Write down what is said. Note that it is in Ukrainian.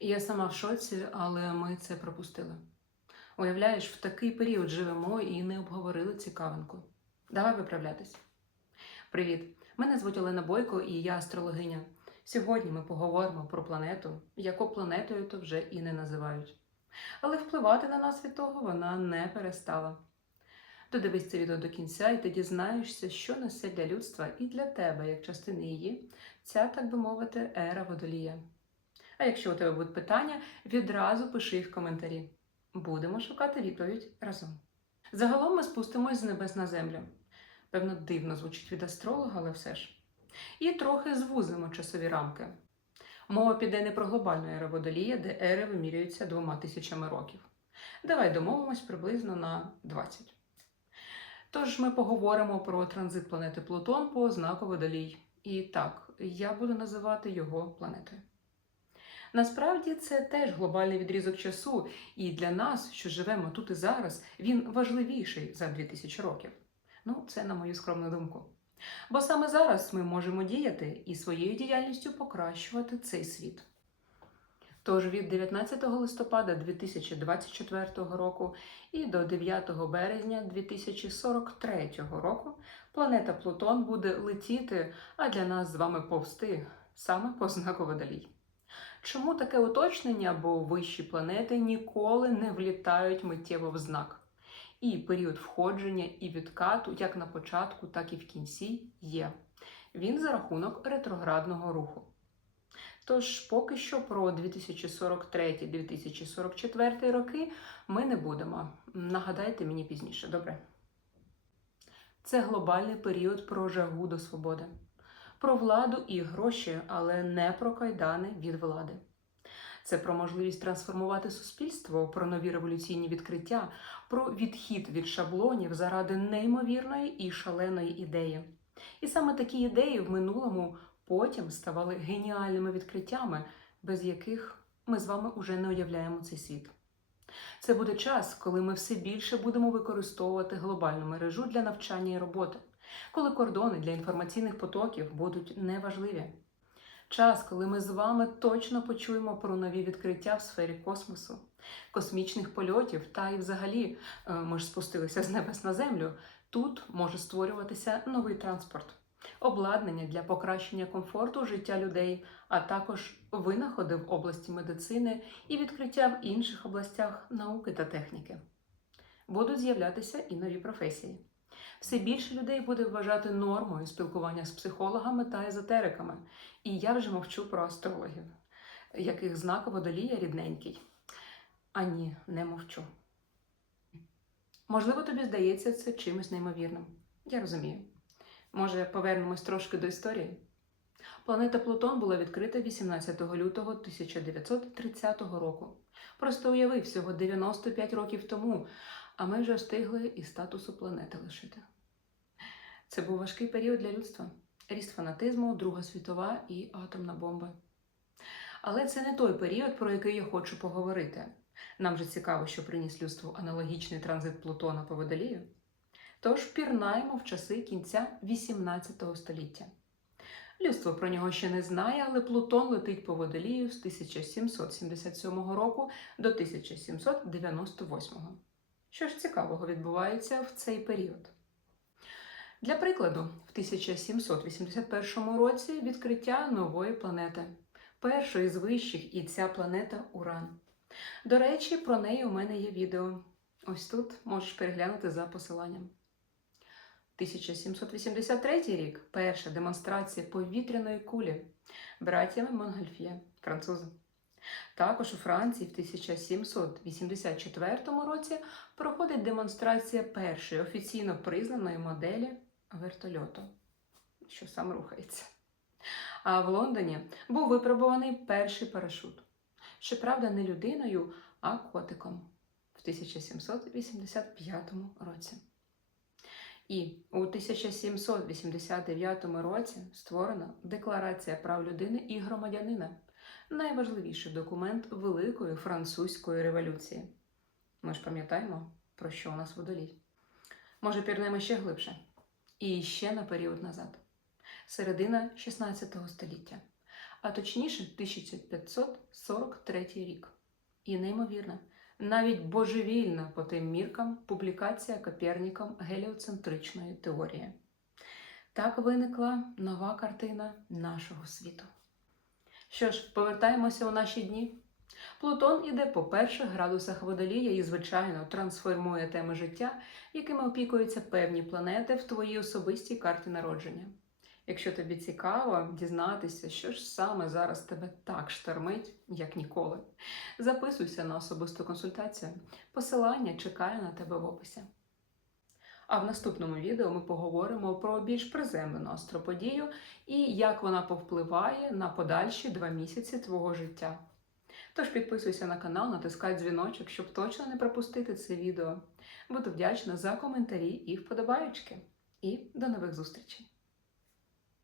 Я сама в шоці, але ми це пропустили. Уявляєш, в такий період живемо і не обговорили цікавинку. Давай виправлятись. Привіт! Мене звуть Олена Бойко і я астрологиня. Сьогодні ми поговоримо про планету, яку планетою то вже і не називають. Але впливати на нас від того вона не перестала. Додивись це відео до кінця, і ти дізнаєшся, що несе для людства і для тебе, як частини її, ця, так би мовити, ера водолія. А якщо у тебе будуть питання, відразу пиши їх в коментарі. Будемо шукати відповідь разом. Загалом ми спустимось з небес на землю. Певно, дивно звучить від астролога, але все ж. І трохи звузимо часові рамки. Мова піде не про глобальну еру водолія, де ери вимірюються двома тисячами років. Давай домовимось приблизно на 20. Тож ми поговоримо про транзит планети Плутон по знаку Водолій. І так, я буду називати його планетою. Насправді це теж глобальний відрізок часу, і для нас, що живемо тут і зараз, він важливіший за 2000 років. Ну, це на мою скромну думку. Бо саме зараз ми можемо діяти і своєю діяльністю покращувати цей світ. Тож від 19 листопада 2024 року і до 9 березня 2043 року планета Плутон буде летіти, а для нас з вами повсти саме по знаку Водолій. Чому таке уточнення? Бо вищі планети ніколи не влітають миттєво в знак. І період входження і відкату, як на початку, так і в кінці, є. Він за рахунок ретроградного руху. Тож, поки що про 2043-2044 роки ми не будемо. Нагадайте мені пізніше, добре? Це глобальний період про жагу до свободи, про владу і гроші, але не про кайдани від влади. Це про можливість трансформувати суспільство, про нові революційні відкриття, про відхід від шаблонів заради неймовірної і шаленої ідеї. І саме такі ідеї в минулому потім ставали геніальними відкриттями, без яких ми з вами уже не уявляємо цей світ. Це буде час, коли ми все більше будемо використовувати глобальну мережу для навчання і роботи, коли кордони для інформаційних потоків будуть неважливі. Час, коли ми з вами точно почуємо про нові відкриття в сфері космосу, космічних польотів та і взагалі е, ми ж спустилися з небес на землю. Тут може створюватися новий транспорт, обладнання для покращення комфорту життя людей, а також винаходи в області медицини і відкриття в інших областях науки та техніки. Будуть з'являтися і нові професії. Все більше людей буде вважати нормою спілкування з психологами та езотериками. І я вже мовчу про астрологів, яких знак водолія рідненький. А ні, не мовчу. Можливо, тобі здається це чимось неймовірним. Я розумію. Може, повернемось трошки до історії. Планета Плутон була відкрита 18 лютого 1930 року. Просто уяви всього 95 років тому, а ми вже встигли і статусу планети лишити. Це був важкий період для людства. Ріст фанатизму, Друга світова і атомна бомба. Але це не той період, про який я хочу поговорити. Нам же цікаво, що приніс людству аналогічний транзит Плутона по водолію. Тож пірнаємо в часи кінця 18 століття. Людство про нього ще не знає, але Плутон летить по водолію з 1777 року до 1798. Що ж цікавого відбувається в цей період? Для прикладу, в 1781 році відкриття нової планети, першої з вищих, і ця планета Уран. До речі, про неї у мене є відео. Ось тут можеш переглянути за посиланням. 1783 рік перша демонстрація повітряної кулі братями Монгольф'є, французи. Також у Франції в 1784 році проходить демонстрація першої офіційно признаної моделі вертольоту, що сам рухається. А в Лондоні був випробуваний перший парашут. Щоправда, не людиною, а котиком в 1785 році. І у 1789 році створена Декларація прав людини і громадянина найважливіший документ Великої Французької революції. Ми ж пам'ятаємо, про що у нас водолій. Може, пірнемо ще глибше. І ще на період назад, середина 16 століття. а точніше 1543 рік. І неймовірна, навіть божевільна по тим міркам публікація Коперніком геліоцентричної теорії. Так виникла нова картина нашого світу. Що ж, повертаємося у наші дні. Плутон іде по перших градусах водолія і, звичайно, трансформує теми життя, якими опікуються певні планети в твоїй особистій карті народження. Якщо тобі цікаво дізнатися, що ж саме зараз тебе так штормить, як ніколи, записуйся на особисту консультацію. Посилання чекає на тебе в описі. А в наступному відео ми поговоримо про більш приземлену астроподію і як вона повпливає на подальші два місяці твого життя. Тож підписуйся на канал, натискай дзвіночок, щоб точно не пропустити це відео. Буду вдячна за коментарі і вподобаєчки. І до нових зустрічей!